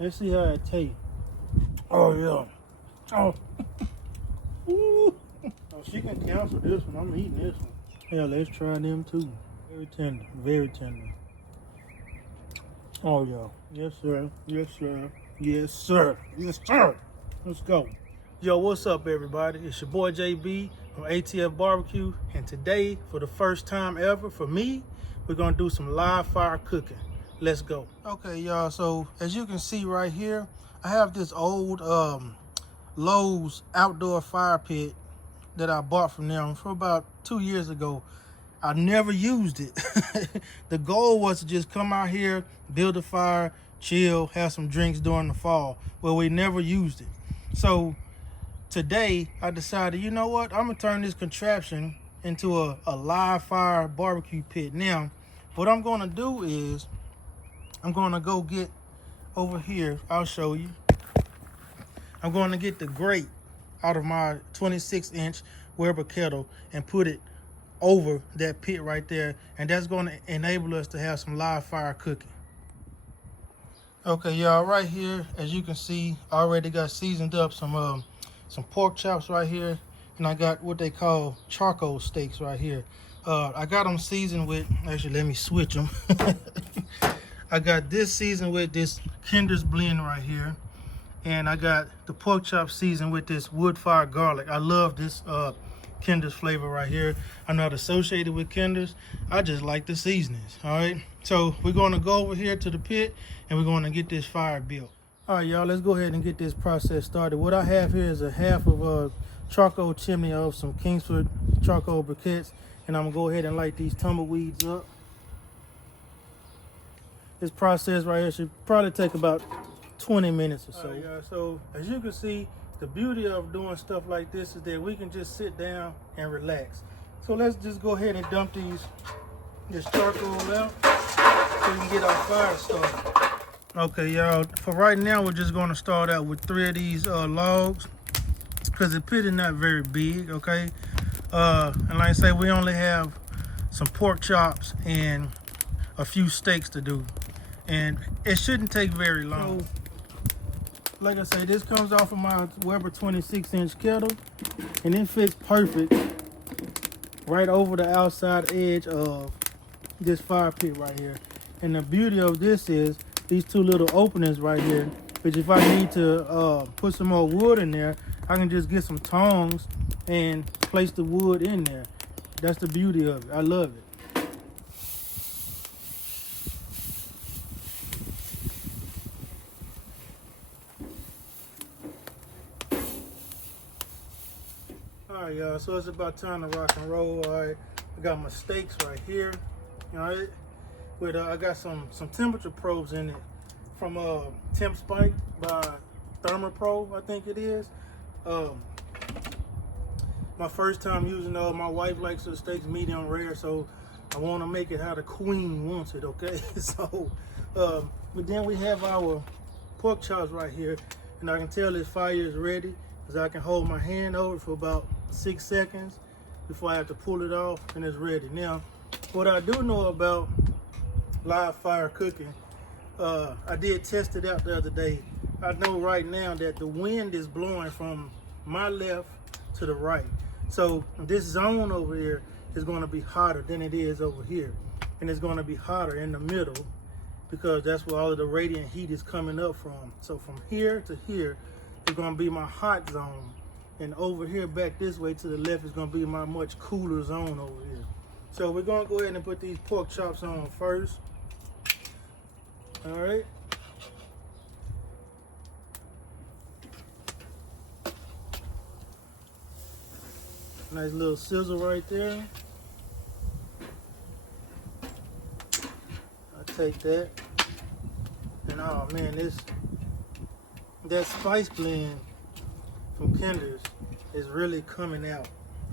Let's see how it tastes. Oh yeah. Oh. Ooh. Oh, she can cancel this one. I'm eating this one. Yeah, let's try them too. Very tender. Very tender. Oh yeah. Yes sir. Yes sir. Yes sir. Yes sir. Let's go. Yo, what's up everybody? It's your boy JB from ATF Barbecue, and today, for the first time ever for me, we're gonna do some live fire cooking. Let's go. Okay, y'all, so as you can see right here, I have this old Lowe's outdoor fire pit that I bought from them for about 2 years ago. I never used it. The goal was to just come out here, build a fire, chill, have some drinks during the fall. Well, we never used it. So today I decided, you know what, I'm gonna turn this contraption into a live fire barbecue pit. Now, what I'm gonna do is I'm gonna go get over here, I'll show you. I'm gonna get the grate out of my 26-inch Weber kettle and put it over that pit right there, and that's going to enable us to have some live fire cooking. Okay, y'all, right here, as you can see, I already got seasoned up some pork chops right here, and I got what they call charcoal steaks right here. I got them seasoned with, actually let me switch them. I got this seasoned with this Kinder's blend right here, and I got the pork chop seasoned with this wood fire garlic. I love this Kinder's flavor right here. I'm not associated with Kinder's. I just like the seasonings. All right, so we're going to go over here to the pit and we're going to get this fire built. All right, y'all, let's go ahead and get this process started. What I have here is a half of a charcoal chimney of some Kingsford charcoal briquettes, and I'm gonna go ahead and light these tumbleweeds up. This process right here should probably take about 20 minutes or so. Yeah, so as you can see, the beauty of doing stuff like this is that we can just sit down and relax. So let's just go ahead and dump this charcoal out so we can get our fire started. Okay, y'all, for right now, we're just gonna start out with 3 of these logs because the pit is not very big, okay? And like I say, we only have some pork chops and a few steaks to do. And it shouldn't take very long. So, like I say, this comes off of my Weber 26-inch kettle, and it fits perfect right over the outside edge of this fire pit right here. And the beauty of this is these 2 little openings right here, which if I need to put some more wood in there, I can just get some tongs and place the wood in there. That's the beauty of it. I love it. Alright, y'all, so it's about time to rock and roll. Alright, I got my steaks right here. Alright, with I got some temperature probes in it from Temp Spike by Thermoprobe, I think it is. My first time using my wife likes her steaks medium rare, so I want to make it how the queen wants it, okay? So, but then we have our pork chops right here, and I can tell this fire is ready because I can hold my hand over it for about 6 seconds before I have to pull it off, and it's ready. Now, what I do know about live fire cooking, I did test it out the other day. I know right now that the wind is blowing from my left to the right. So this zone over here is going to be hotter than it is over here. And it's going to be hotter in the middle because that's where all of the radiant heat is coming up from. So from here to here is going to be my hot zone. And over here back this way to the left is going to be my much cooler zone over here. So we're going to go ahead and put these pork chops on first. All right. Nice little sizzle right there. I'll take that. And oh man, that spice blend from Kinder's is really coming out.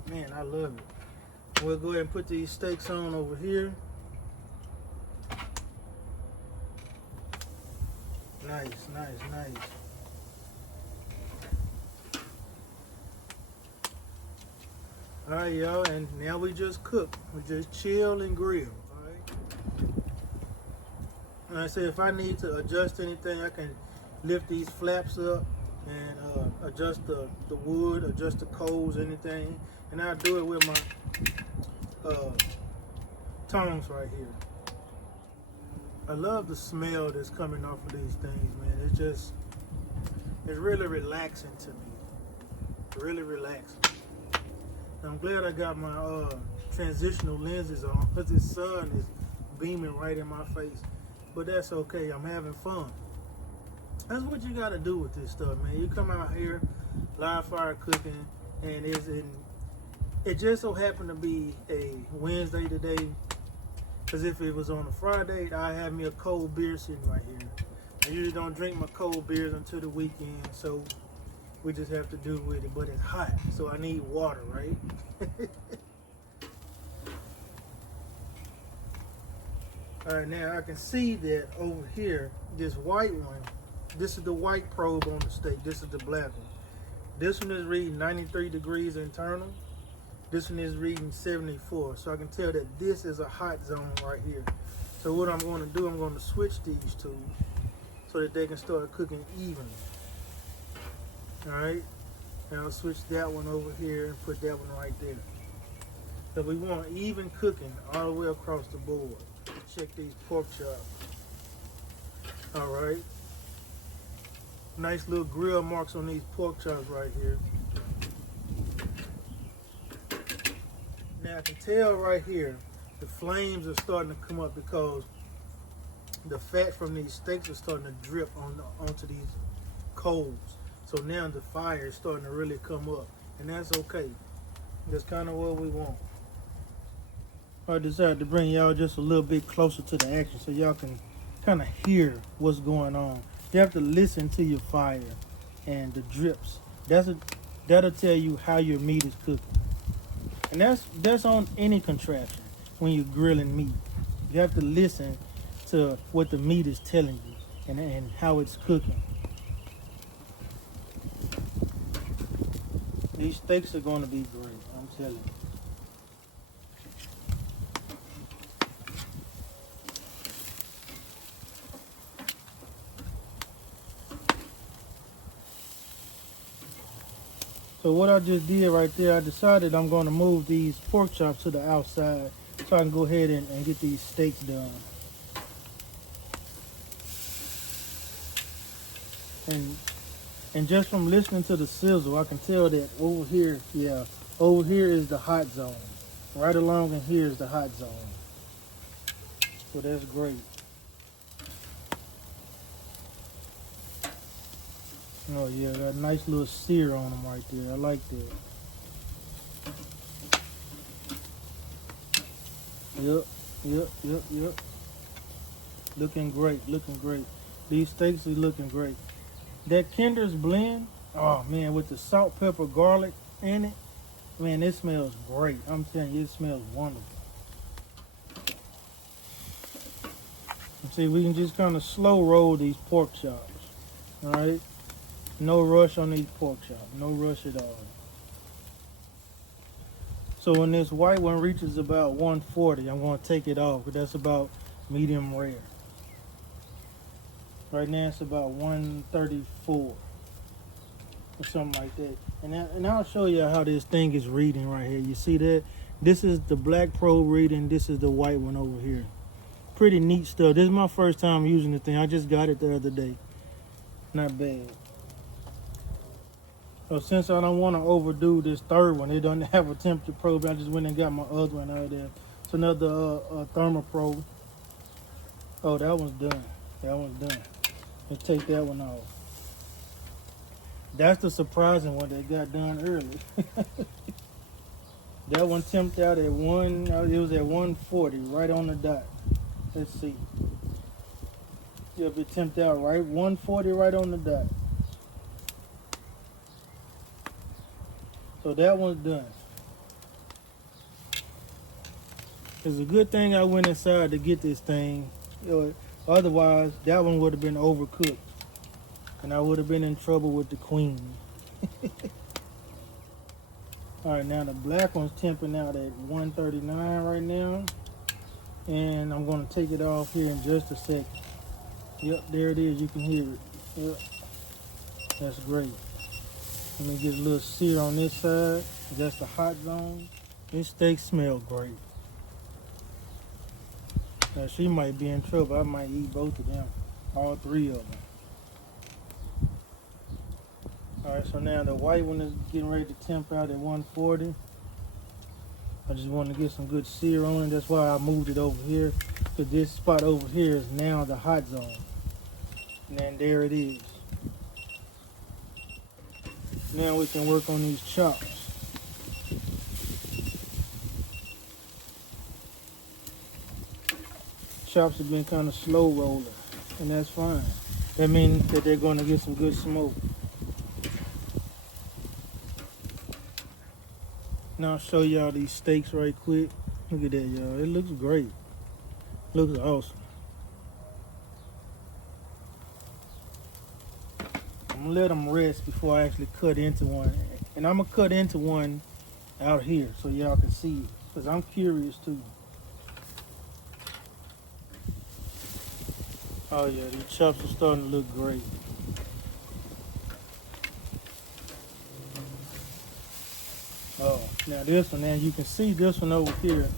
Man, I love it. We'll go ahead and put these steaks on over here. Nice, nice, nice. All right, y'all, and now we just cook. We just chill and grill, all right? And I say if I need to adjust anything, I can lift these flaps up and adjust the wood, adjust the coals, anything. And I do it with my tongs right here. I love the smell that's coming off of these things, man. It's really relaxing to me. Really relaxing. I'm glad I got my transitional lenses on because the sun is beaming right in my face. But that's okay. I'm having fun. That's what you got to do with this stuff, man. You come out here, live fire cooking, and it just so happened to be a Wednesday today. Because if it was on a Friday, I have me a cold beer sitting right here. I usually don't drink my cold beers until the weekend, so we just have to do with it. But it's hot, so I need water, right? All right, now I can see that over here, this white one, this is the white probe on the steak. This is the black one. This one is reading 93 degrees internal. This one is reading 74. So I can tell that this is a hot zone right here. So what I'm going to do, I'm going to switch these two so that they can start cooking evenly. All right. And I'll switch that one over here and put that one right there. So we want even cooking all the way across the board. Check these pork chops. All right. Nice little grill marks on these pork chops right here. Now I can tell right here the flames are starting to come up because the fat from these steaks are starting to drip onto these coals. So now the fire is starting to really come up, and that's okay. That's kind of what we want. I decided to bring y'all just a little bit closer to the action so y'all can kind of hear what's going on. You have to listen to your fire and the drips. That'll tell you how your meat is cooking. And that's on any contraption when you're grilling meat. You have to listen to what the meat is telling you and how it's cooking. These steaks are going to be great, I'm telling you. So what I just did right there, I decided I'm going to move these pork chops to the outside so I can go ahead and get these steaks done. And just from listening to the sizzle, I can tell that over here, over here is the hot zone. Right along in here is the hot zone. So that's great. Oh yeah, got a nice little sear on them right there. I like that. Yep. Looking great, looking great. These steaks are looking great. That Kinder's blend, oh man, with the salt, pepper, garlic in it, man, it smells great. I'm telling you, it smells wonderful. See, we can just kind of slow roll these pork chops, all right? No rush on these pork chops, no rush at all. So when this white one reaches about 140, I'm going to take it off, because that's about medium rare. Right now it's about 134 or something like that. And I'll show you how this thing is reading right here. You see that? This is the black probe reading. This is the white one over here. Pretty neat stuff. This is my first time using the thing. I just got it the other day. Not bad. So since I don't want to overdo this third one, it doesn't have a temperature probe. I just went and got my other one out there. It's another thermal probe. Oh, that one's done. That one's done. Let's take that one off. That's the surprising one that got done early. That one temped out at it was at 140, right on the dot. Let's see. Yep, it temped out right 140 right on the dot. So that one's done. It's a good thing I went inside to get this thing. Otherwise, that one would have been overcooked. And I would have been in trouble with the queen. Alright, now the black one's temping out at 139 right now. And I'm going to take it off here in just a second. Yep, there it is. You can hear it. Yeah, that's great. Let me get a little sear on this side. That's the hot zone. This steak smells great. Now she might be in trouble. I might eat both of them, all three of them. All right, so now the white one is getting ready to temp out at 140. I just want to get some good sear on it. That's why I moved it over here. Because this spot over here is now the hot zone. And then there it is. Now we can work on these chops. Chops have been kind of slow rolling, and that's fine. That means that they're going to get some good smoke. Now I'll show y'all these steaks right quick. Look at that, y'all. It looks great. Looks awesome. I'm gonna let them rest before I actually cut into one. And I'm gonna cut into one out here so y'all can see it. Because I'm curious too. Oh yeah, these chops are starting to look great. Oh, now this one, now you can see this one over here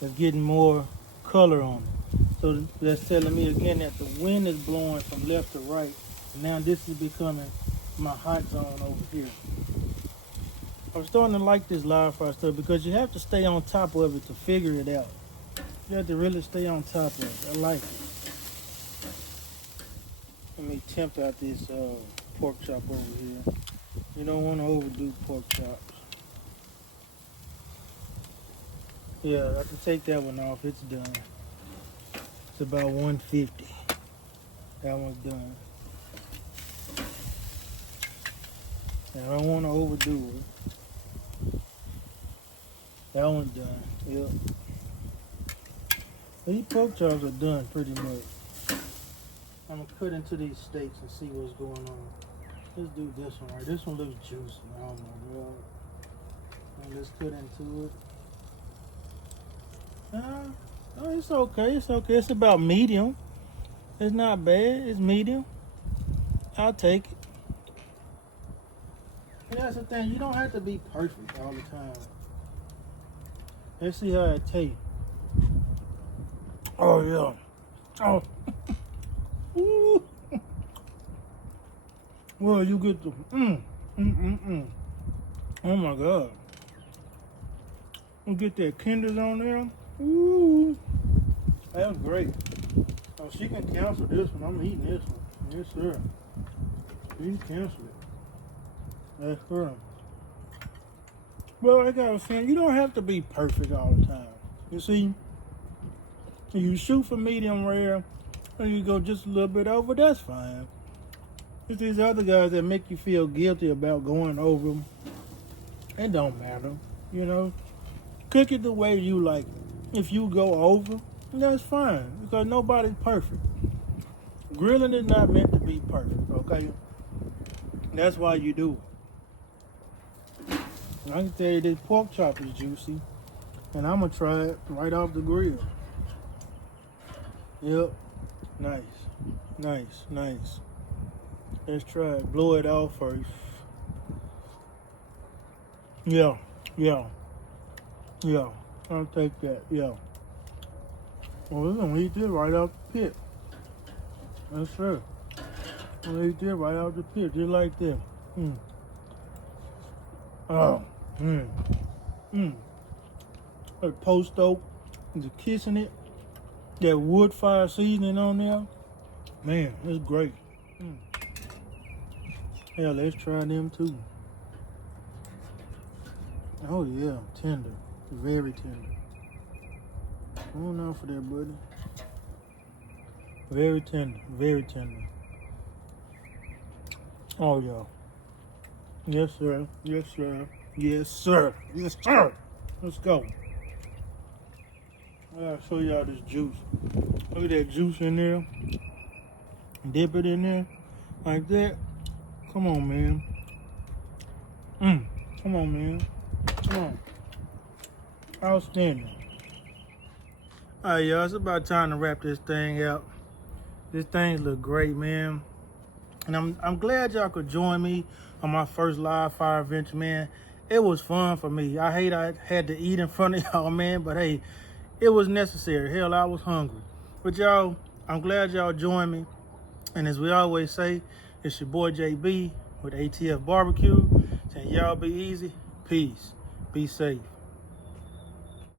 is getting more color on it. So that's telling me again that the wind is blowing from left to right. Now this is becoming my hot zone over here. I'm starting to like this live fry stuff because you have to stay on top of it to figure it out. You have to really stay on top of it. I like it. Let me temp out this pork chop over here. You don't want to overdo pork chops. Yeah, I can take that one off. It's done. It's about 150. That one's done. And I don't want to overdo it. That one's done. Yep. These pork chops are done pretty much. I'm going to cut into these steaks and see what's going on. Let's do this one right. This one looks juicy. Oh my God. And let's cut into it. No, it's okay. It's okay. It's about medium. It's not bad. It's medium. I'll take it. And that's the thing. You don't have to be perfect all the time. Let's see how it tastes. Oh, yeah. Oh. Ooh. Well, you get the Oh, my God. You get that Kinders on there. Ooh, that's great. Oh, she can cancel this one. I'm eating this one. Yes, sir. She can cancel it. That's her. Well, I gotta say, you don't have to be perfect all the time. You see, you shoot for medium rare, and you go just a little bit over, that's fine. It's these other guys that make you feel guilty about going over them. It don't matter, you know. Cook it the way you like it. If you go over, that's fine, because nobody's perfect. Grilling is not meant to be perfect, okay? That's why you do it. And I can tell you this pork chop is juicy, and I'm gonna try it right off the grill. Yep, nice, nice, nice. Let's try it. Blow it off first. Yeah, yeah, yeah. I'll take that, yeah. Well, we're gonna eat this right out the pit. Yes, sir. We're gonna eat this right out the pit, just like that. Oh, That post oak, the kissing it, that wood fire seasoning on there. Man, it's great. Yeah, let's try them too. Oh yeah, tender. Very tender. Hold on for that, buddy. Very tender. Very tender. Oh, yeah. Yes, sir. Yes, sir. Yes, sir. Yes, sir. Let's go. I gotta show y'all this juice. Look at that juice in there. Dip it in there. Like that. Come on, man. Come on, man. Come on. Outstanding. Alright, y'all, it's about time to wrap this thing out. This thing look great, man. And I'm glad y'all could join me on my first live fire venture, man. It was fun for me. I hate I had to eat in front of y'all, man, but hey, it was necessary. Hell, I was hungry. But y'all, I'm glad y'all joined me. And as we always say, it's your boy JB with ATF Barbecue. Saying y'all be easy, peace, be safe.